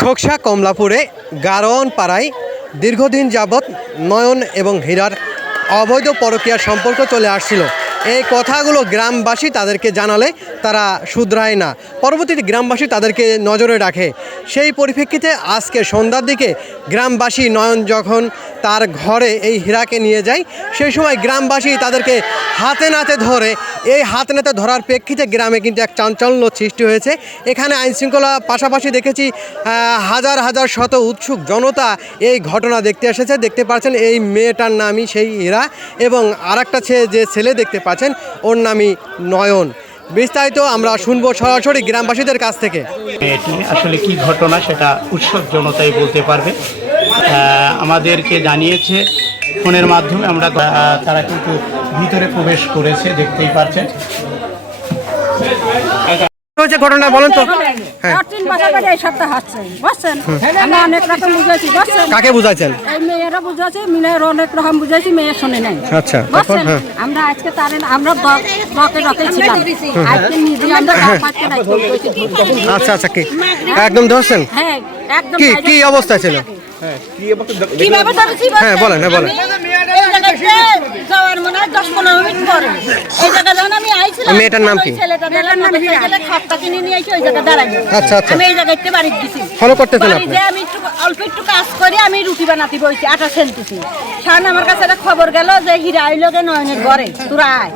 খোকসা, কমলাপুরে গারোয়ান পাড়ায় দীর্ঘদিন যাবৎ নয়ন এবং হীরার অবৈধ পরকীয়ার সম্পর্ক চলে আসছিল। এই কথাগুলো গ্রামবাসী তাদেরকে জানালে তারা শুধরায় না। পরবর্তীতে গ্রামবাসী তাদেরকে নজরে রাখে। সেই পরিপ্রেক্ষিতে আজকে সন্ধ্যার দিকে গ্রামবাসী নয়ন যখন তার ঘরে এই হীরাকে নিয়ে যায়, সেই সময় গ্রামবাসী তাদেরকে হাতে নাতে ধরে, এই হাতে নাতে ধরার প্রেক্ষিতে গ্রামে কিন্তু এক চাঞ্চল্য সৃষ্টি হয়েছে। এখানে আইনশৃঙ্খলা পাশাপাশি দেখেছি হাজার হাজার শত উৎসুক জনতা এই ঘটনা দেখতে এসেছে। দেখতে পাচ্ছেন এই মেয়েটার নামই সেই হীরা এবং আর একটা যে ছেলে দেখতে পাচ্ছেন, ওর নামই নয়ন। বিস্তারিত আমরা শুনব সরাসরি গ্রামবাসীদের কাছ থেকে। এটি আসলে কি ঘটনা সেটা উৎসব জনতাই বলতে পারবে। আমাদেরকে জানিয়েছে, ফোনের মাধ্যমে আমরা তারা কিন্তু ভিতরে প্রবেশ করেছে, দেখতেই পাচ্ছেন হয়েছে ঘটনা বলেন তো। হ্যাঁ। বুঝছেন? কাকে বুঝাইছেন? মেয়েরা বুঝেছি মেয়ের অনেক রকম মেয়ে শুনে নাই। আচ্ছা, হ্যাঁ। আমরা আজকে তার আমরা দকে ছিলাম। আজকে নিজে আমরা হ্যাঁ। আচ্ছা আচ্ছা কি? একদম ধরছেন? হ্যাঁ একদম কি কি অবস্থা ছিল? কীভাবে ধরেছি হ্যাঁ, বলেন, হ্যাঁ, বলেন। যাওয়ার মনে হয় দশ পনেরো মিনিট পরে। এই জায়গা যখন আমি আইছিলাম মেয়েটার নাম কি? ছেলেটা দিলাম মোটরসাইকেলে খাপটা কিনে নিয়ে ওই জায়গা দাঁড়াই আচ্ছা, আচ্ছা। আমি এই জায়গাতে বাড়ি গেছি। Follow করতেছেন আপনি? আমি একটু অল্প একটু কাজ করে আমি রুটি বানাতে বইছি আটা সেলতেছি। সামনে আমার কাছে একটা খবর গেল যে হীরা আইলো গে নয়নের ঘরে। তোরা আয়।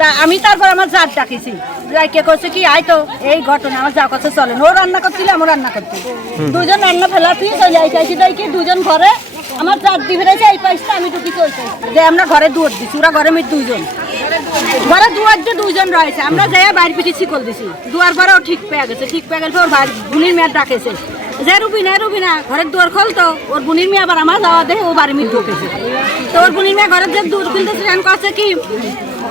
তা আমি তারপর আমার জাত ডাকিছি। যাই কে করছে কি আয় তো এই ঘটনা আমার যা কাছে চলেন। ও রান্না করছিল আমি রান্না করছি দুজন রান্না ফেলাতি চলে আইসাইছি তাই কি দুজন ঘরে আমার জাত দি ফেলেছে এই পাইছে আমি ঢুকি চলছে। যে আমরা ঘরে দুয়ার দিছি ওরা ঘরে মিট দুইজন। ঘরে দুয়ার যে দুইজন রয়েছে আমরা যাই বাইর পিঠে শিকল দিছি। দুয়ার পরে ও ঠিক পেয়ে গেছে ঠিক পেয়ে গেছে ওর ভাই বুনির মেয়ের ডাকেছে। যে রুবিনা রুবিনা ঘরের দুয়ার খোল তো ওর বুনির মেয়ে আবার আমার যাওয়া দেখে ও বাড়ি মিট ঢুকেছে। তো ওর বুনির মেয়ে ঘরের যে দুধ খুলতেছে কাছে কি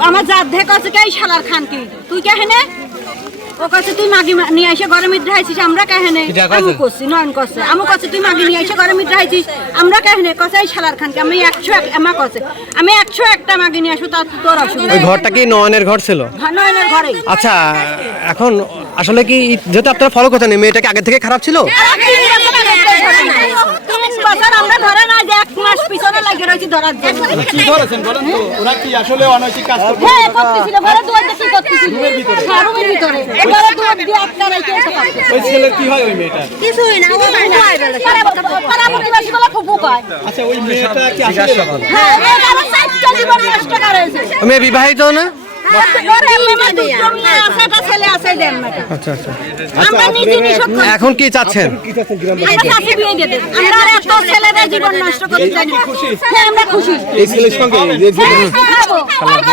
আমার জাত দেখে কাছে কি শালার খান কি তুই কে হেনে? ও কাছে তুই মাগি নিয়ে এসে ঘরে মিট রাইছিস আমরা কেহেনে আমু করছি নয়ন করছে আমি করছে তুই মাগি নিয়ে এসে ঘরে মিট রাইছিস আমরা কেহেনে কছে এই শালার খান কি আমি একশো এক আমা করছে আমি একশো একটা মাগি নিয়ে আসব তার তোর অসুবিধা ওই ঘরটা কি নয়নের ঘর ছিল? হ্যাঁ, নয়নের ঘরে আচ্ছা এখন আসলে কি যেহেতু আপনারা ফলো করছেন এই মেয়েটাকে আগে থেকে খারাপ ছিল? তিন বছর আমরা ধরে না এক মাস পিছনে লাগিয়ে রয়েছি ধরার জন্য। ধরেছেন বলেন তো? ওরা কি আসলে অনৈতিক কাজ হ্যাঁ করতেছিল। ঘরে দুয়ার দিয়ে কি করতেছিল হ্যাঁ, রুমের ভিতরে। ঘরে দুয়ার দিয়ে আটকা রেখে ওই ছেলের কি হয় ওই মেয়েটা কিছুই না ও পাড়া- পাড়া প্রতিবেশী বলে ফুফু কয় আচ্ছা ওই মেয়েটা কি আসলে হ্যাঁ এই আমার চারটা জীবন নষ্ট করেছে মেয়ে বিবাহিত না? ঘরে আমার দুটো মেয়ে আছে, একটা ছেলে আছে, দেন না। আচ্ছা আচ্ছা আমরা নিজে নিষেধ এখন কি চাচ্ছেন আমরা চাষি বিয়ে দিয়ে দেন। আমরা আর এত ছেলেদের জীবন নষ্ট করতে চাই না। হ্যাঁ, আমরা খুশি। এই ছেলের সঙ্গে হ্যাঁ,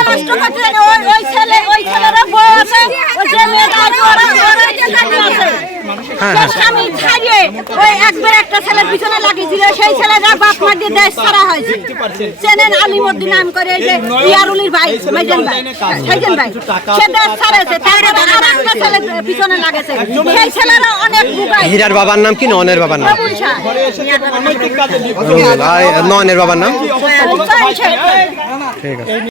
নষ্ট করতে ওই- ওই ছেলে- ওই ছেলেরা বউ আছে, ওই যে মেয়েটা আছে, ওরা- ওরা যে আছে। যে স্বামী ছাড়িয়ে ওই একবার একটা ছেলের পিছনে লাগিয়েছিল, সেই ছেলেটা বাপ মা দিয়ে দেশ ছাড়া হয়েছে। চেনেন আলিমুদ্দিন নাম করে এই যে ইয়ারুলির ভাই, মাইজান ভাই, মাইজান ভাই। সে দেশ ছাড়েছে, তারপরে আর একটা ছেলের পিছনে লাগেছে। সেই ছেলেরা অনেক বুকায়। হীরার বাবার নাম কি ননের বাবার নাম? নয়নের বাবার নাম? ঠিক আছে।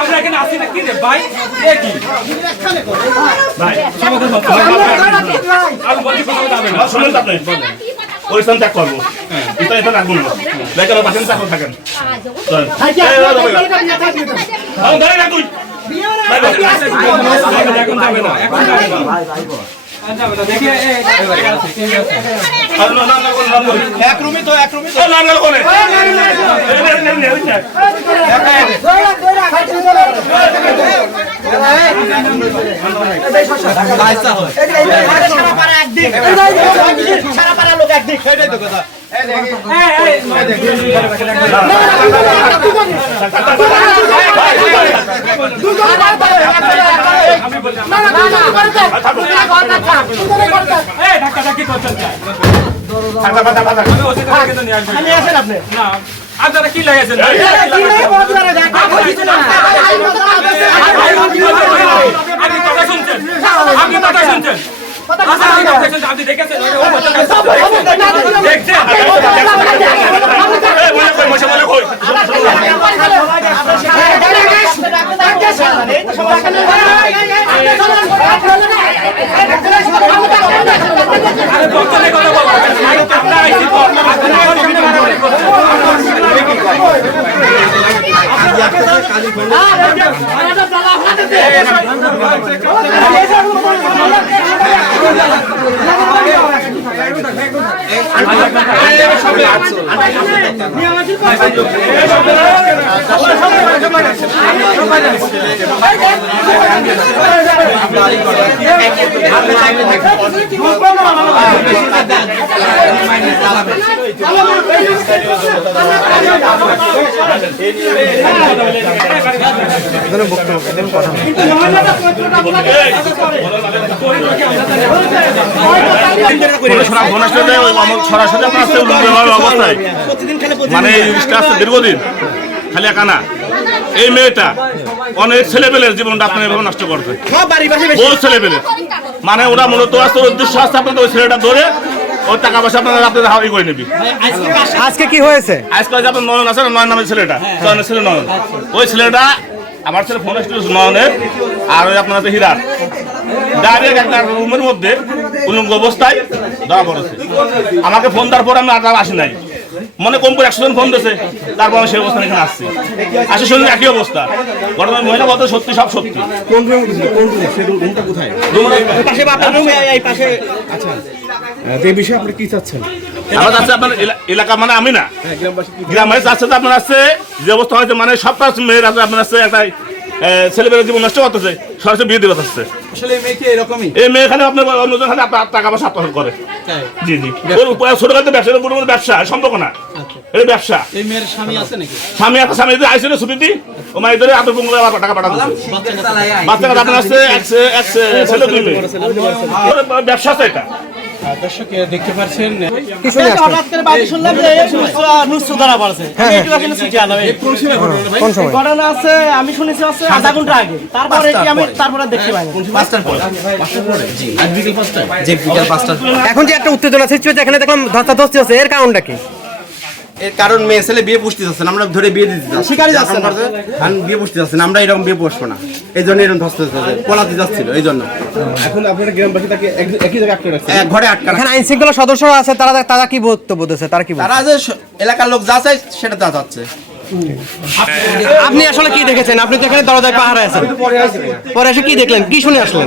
আমরা এখানে আসি না কি রে ভাই এ কি ভাই তো স্থান ত্যাগ করব এটা এটা রাখব না এখন এখন এখন দেখি এ, এ, আর না, না, না, না, না, না। এক রুমই তো এক না, কোনে? এই, এই, এই, এই, এই, এই, এই। এ, এ, এই ধাক্কা ধাক্কি করছেন কেন? থাকা পাতা পাতা আমি। না, আপনারা কি লাগাইছেন? আপনি কথা শুনছেন? আপনি কথা শুনছেন? আচ্ছা, আপনি দেখেছেন? ওই যে ও কথা দেখছেন? দেখছেন? এই বলে কই মশা বলে কই আরে বক্তব্যে কথা বলব। আমরা আইছি তো, আপনারা অসুবিধা মনে করছেন। সরাসরি ওই আমার সরাসরি আপনার আসছে উলুবেড়ার অবস্থায় মানে এই জিনিসটা আসছে দীর্ঘদিন খালি একা না। এই মেয়েটা অনেক ছেলেপেলের জীবনটা আপনার এভাবে নষ্ট করছে। বহু ছেলেপেলে মানে ওরা মূলত ওর উদ্দেশ্য আসছে আপনাদের ওই ছেলেটা ধরে ওর টাকা পয়সা আপনারা আপনাদের হাওয়াই করে নিবি। আজকে কি হয়েছে? আজকাল যে আপনার নয়ন আছে না নয়ন নামের ছেলেটা? নয়নের ছেলে নয়ন। ওই ছেলেটা আমার ছেলে ফোন এসেছিল নয়নের আর ওই আপনার হীরার। ডাইরেক্ট একটা রুমের মধ্যে উলঙ্গ অবস্থায় ধরা পড়েছে। আমাকে ফোন দেওয়ার পর আমি আর আসি নাই। মনে কম করে একশো জন ফোন দিয়েছে। তারপর আমি সেই অবস্থান এখানে আসছি। আসি শুনলে একই অবস্থা। ঘটনা মহিলা বলতে সত্যি সব সত্যি। কোন রুমে কোন রুম- কোথায়? এই বিষয়ে আপনি কি চাচ্ছেন? আমার কাছে আপনার এলাকা মানে আমি না। হ্যাঁ, গ্রামবাসী কি- গ্রামে যাচ্ছে তো আপনার আছে যে অবস্থা হয়েছে মানে সব কাজ মেয়ের আছে আপনার আছে একটা ছেলেবেলা জীবন নষ্ট করতেছে সরাসরি বিয়ে দিতে পারছে আসলে এই মেয়ে কি এরকমই? এই মেয়ে খালি আপনার অন্যজন খালি আপনার টাকা পয়সা আত্মসাৎ করে। জি জি। ওর ছোট খাটো ব্যবসা কোনো ব্যবসা সম্পর্ক না। এটা ব্যবসা। এই মেয়ের স্বামী আছে নাকি? স্বামী একটা স্বামী যদি আইসিলে ছুটি ও মাই ধরে আবার টাকা পাঠাতে বাচ্চা আপনার আছে এক ছেলে দুই মেয়ে। ব্যবসা আছে এটা। দর্শক দেখতে পাচ্ছেন কি শুনে আসলেন হঠাৎ করে বাড়ি শুনলাম যে নুসু ধরা পড়ছে আমি একটু আসলে ছুটি আলাম। এই। কোন সময়? ঘটনা ভাই? কোন সময়? ঘটনা আছে আমি শুনেছি হচ্ছে আধা ঘণ্টা আগে। তারপরে কি আমি তারপরে দেখতে পাইনি। পাঁচটার পরে? আজ বিকেল পাঁচটায়? এখন যে একটা উত্তেজনা সৃষ্টি হচ্ছে এখানে দেখলাম ধস্তাধস্তি হচ্ছে এর কারণটা কি? এর কারণ মেয়ে ছেলে বিয়ে পুষতে যাচ্ছে না আমরা ধরে বিয়ে দিতে যাচ্ছি। শিকারি। আমি বিয়ে পুষতে যাচ্ছি না আমরা এরকম বিয়ে পুষবো না। এই জন্য এরকম ধস্ত পলাতে যাচ্ছিল এই জন্য এখন আপনারা গ্রামবাসী তাকে একই জায়গায় আটকে রাখছেন। ঘরে আটকা এখানে আইন শৃঙ্খলা সদস্যরা আছে তারা তারা কি বক্তব্য দিচ্ছে তারা কি তারা যে এলাকার লোক যা চায় সেটা তা যাচ্ছে। আপনি আসলে কি দেখেছেন? আপনি তো এখানে দরজায় পাহারা আছেন। পরে এসে কি দেখলেন? কি শুনে আসলেন?